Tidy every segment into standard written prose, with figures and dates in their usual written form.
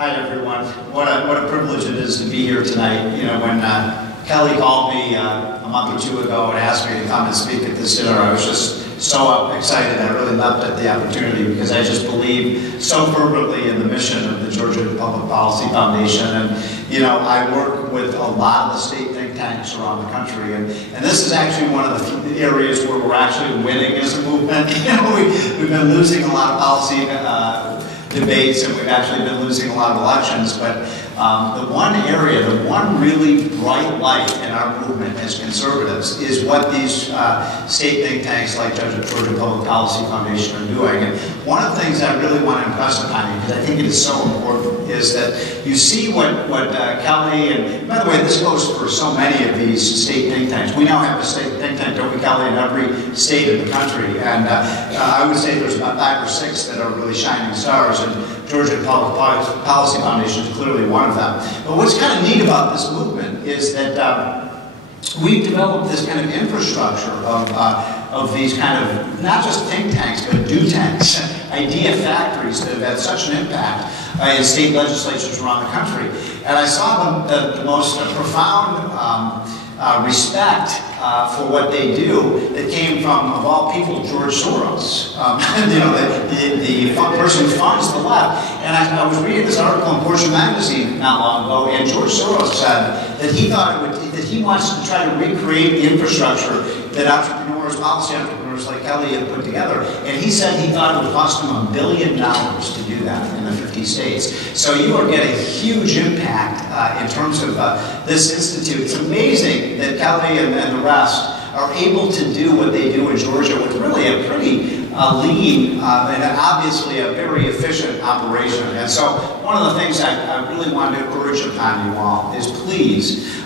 Hi everyone. What a privilege it is to be here tonight. You know, when Kelly called me a month or two ago and asked me to come and speak at this dinner, I was just so excited. I really leapt at the opportunity because I just believe so fervently in the mission of the Georgia Public Policy Foundation. And you know, I work with a lot of the state think tanks around the country, and this is actually one of the few areas where we're actually winning as a movement. You know, we've been losing a lot of policy debates, and we've actually been losing a lot of elections, but the one area, the one really bright light in our movement as conservatives is what these state think tanks like Georgia Public Policy Foundation are doing. And one of the things I really want to impress upon you, because I think it is so important, is that you see what Kelly, and by the way, this goes for so many of these state think tanks. We now have a state think tank, don't we, Kelly, in every state in the country, and I would say there's about 5 or 6 that are really shining stars, and Georgia Public Policy Foundation is clearly one of them. But what's kind of neat about this movement is that we've developed this kind of infrastructure of these kind of, not just think tanks, but do tanks, idea factories that have had such an impact in state legislatures around the country. And I saw the most profound respect for what they do that came from, of all people, George Soros. You know, the person who funds the left. And I was reading this article in Fortune magazine not long ago, and George Soros said that he thought that he wants to try to recreate the infrastructure that entrepreneurs, policy entrepreneurs like Kelly have put together. And he said he thought it would cost him $1 billion to do that in the 50 states. So you are getting huge impact in terms of this institute. It's amazing that Kelly and the rest are able to do what they do in Georgia with really a pretty lean and obviously a very efficient operation. And so one of the things I really want to urge upon you all is please,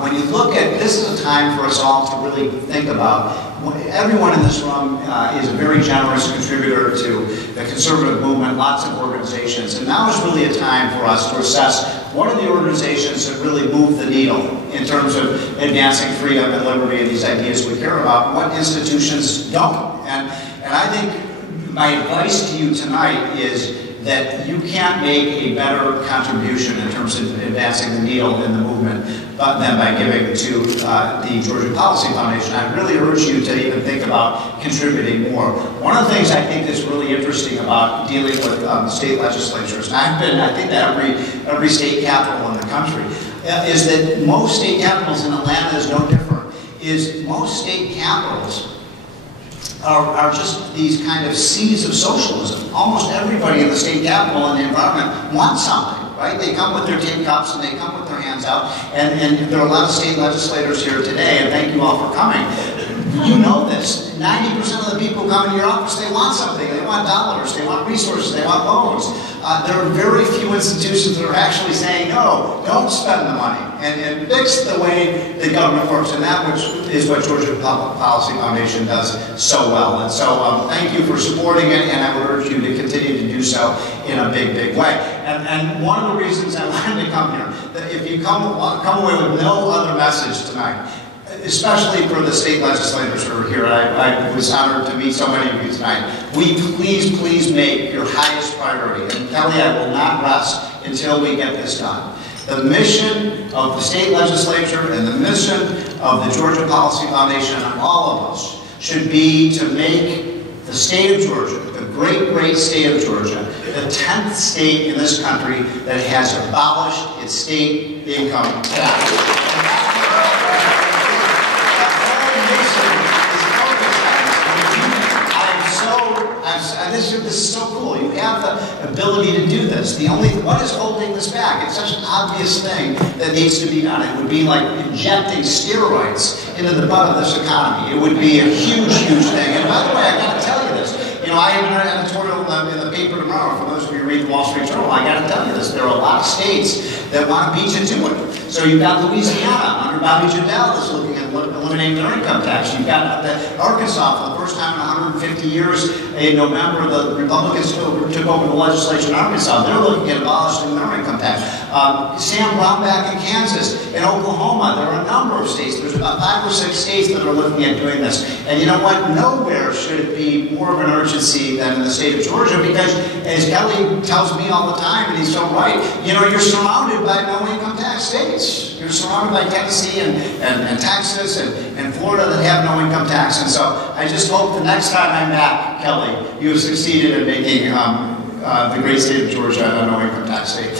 when you look at, this is a time for us all to really think about, everyone in this room is a very generous contributor to the conservative movement, lots of organizations, and now is really a time for us to assess what are the organizations that really move the needle in terms of advancing freedom and liberty and these ideas we care about, what institutions don't. And I think my advice to you tonight is that you can't make a better contribution in terms of advancing the needle in the movement than by giving to the Georgia Policy Foundation. I really urge you to even think about contributing more. One of the things I think is really interesting about dealing with state legislatures, and I've been, I think, at every state capital in the country, is that most state capitals, in Atlanta is no different, is most state capitals are just these kind of seeds of socialism. Almost everybody in the state capital and the environment wants something, right? They come with their tin cups and they come with their hands out, and there are a lot of state legislators here today, and thank you all for coming. You know this. 90% of the people who come into your office, they want something. They want dollars, they want resources, they want loans. There are very few institutions that are actually saying, no, don't spend the money, and fix the way the government works. And that is what Georgia Public Policy Foundation does so well. And so thank you for supporting it, and I would urge you to continue to do so in a big, big way. And one of the reasons I wanted to come here, that if you come away with no other message tonight, especially for the state legislators who are here, I was honored to meet so many of you tonight. Please make your highest priority, and Kelly, I will not rest until we get this done. The mission of the state legislature and the mission of the Georgia Policy Foundation and all of us should be to make the state of Georgia, the great, great state of Georgia, the 10th state in this country that has abolished its state income tax. This is so cool. You have the ability to do this. What is holding this back? It's such an obvious thing that needs to be done. It would be like injecting steroids into the butt of this economy. It would be a huge, huge thing. And by the way, I got to tell you this. You know, I have an editorial in the paper tomorrow. For those of you who read the Wall Street Journal, I got to tell you this. There are a lot of states that want to beat you to it. So you've got Louisiana under Bobby Jindal that's looking at eliminating their income tax. You've got Arkansas, for the first time in 150 years, in November, the Republicans took over the legislature in Arkansas. They're looking at abolishing their income tax. Sam Brownback in Kansas, in Oklahoma, there are a number of states. There's about 5 or 6 states that are looking at doing this. And you know what? Nowhere should it be more of an urgency than in the state of Georgia, because as Kelly tells me all the time, and he's so right, you know, you're surrounded by no income tax states. You're surrounded by Tennessee and Texas and Florida that have no income tax. And so I just hope the next time I'm back, Kelly, you have succeeded in making the great state of Georgia a no income tax state.